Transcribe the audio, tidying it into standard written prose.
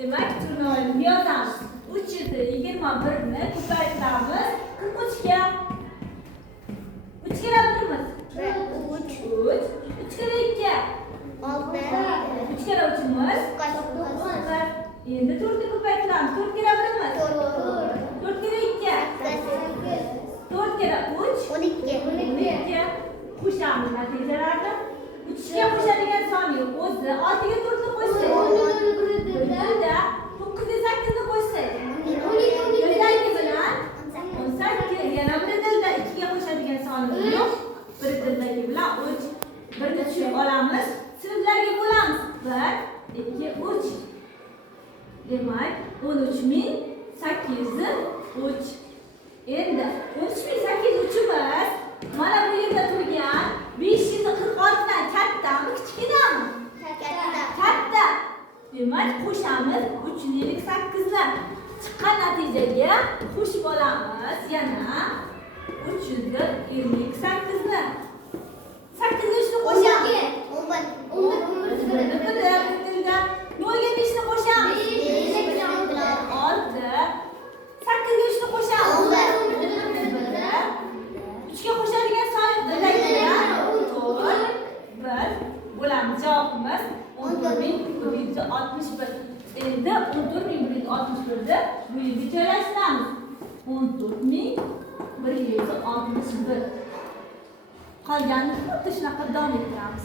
Demak, turnuvani yozamiz. 321 ni ko'paytiramiz 43 ga. 3 ga birimiz. 3 kere 2. 6 3 kere 3'imiz. 9. Endi 4 ga ko'paytiramiz. 4 kere birimiz. 4 kere 2. 4 kere 3. 12. Qo'shamiz natijalarni. 3 ga qo'shadigan sonning o'zi 6 ga 4 ni qo'shsak. 9 ga 8 ni qo'shsak. 12 bilan 18. Yana bir dilda 2 ga qo'shadigan sonimiz yo'q. Bir dildagi bilan 3. Birni tushunib olamiz. Sinflarga bo'lamiz. 1, 2, 3. Demak, 13803. Endi 13803 mana bu yerda turgan 546 dan kattami, kichkinami? Katta. Demak, qo'shamiz 328 ni. Chiqqan natijaga qo'shib olamiz. Yana 328 ni. 8 ni shuni qo'shamiz. 0 ga 5 ni qo'shamiz. 6. 8 ga shuni qo'shamiz. 3 ga qo'shadigan son dildagilar 4, 1 bo'lamiz. Javobimiz 14161. Endi 14161 ni bu yerga joylashtiramiz. 14161. Qolganini xuddi shunaqa davom ettiramiz.